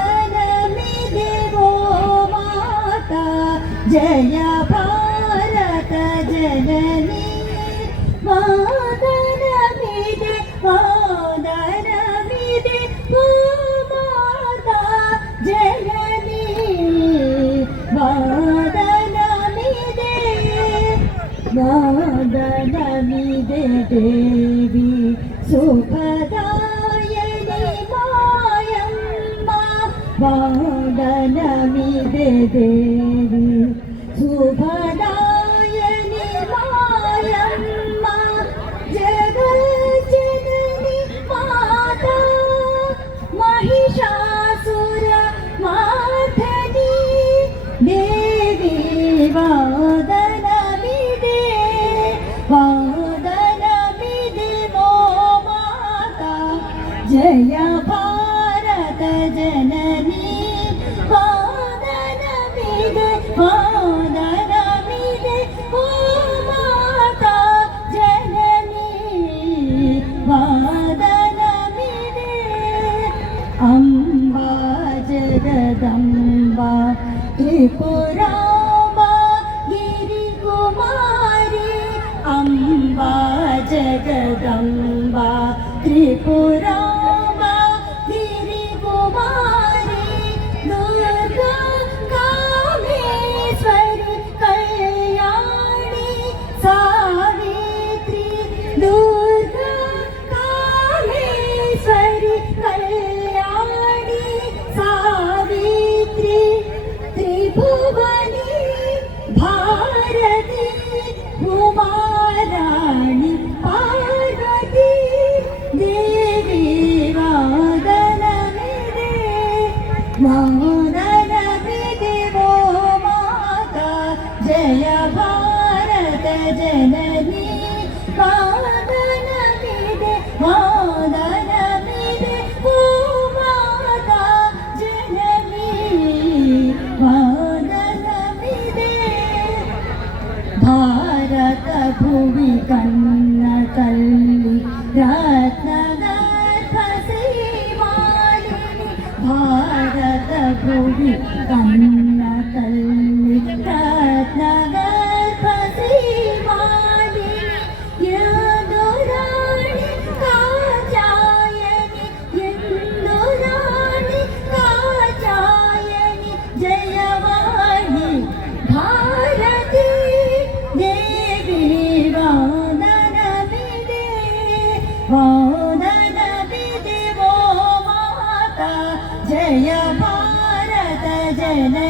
वादनमिदे वो माता जय भारत जननी वादनमिदे वो माता जननी वादनमिदे देवी सुखदायिनी मायम्मा वादनमिदे देवी सुखदायिनी मायम्मा जगज्जननी माता महिषासुरमर्दिनी देवी वादनमिदे वो माता जय भारत जननी वादनमिदे वो माता जननी वादनमिदे अम्बा जगदम्बा त्रिपुराम्बा गिरिकुमारी अम्बा जगदम्बा त्रिपुराम्बा गिरिकुमारी दुर्गा कामेश्वरी कल्याणी सावित्री दुर्गा कामेश्वरी कल्याणी सावित्री त्रिभुवनी भारती उमाराणी पार्वती देवी वादनमिदे वो माता जय भारत जननी वादनमिदे वो माता जननी वादनमिदे भारत भुवि कन्न तल्लि रत्नगर्भ श्रीमालिनी भारत भुवि कन्न तल्लि रत्नगर्भ श्रीमालिनी यदुराणि काचायनि यदुराणि काचायनि जयवाणी भारती देवी वादनमिदे वो माता जय भारत जननी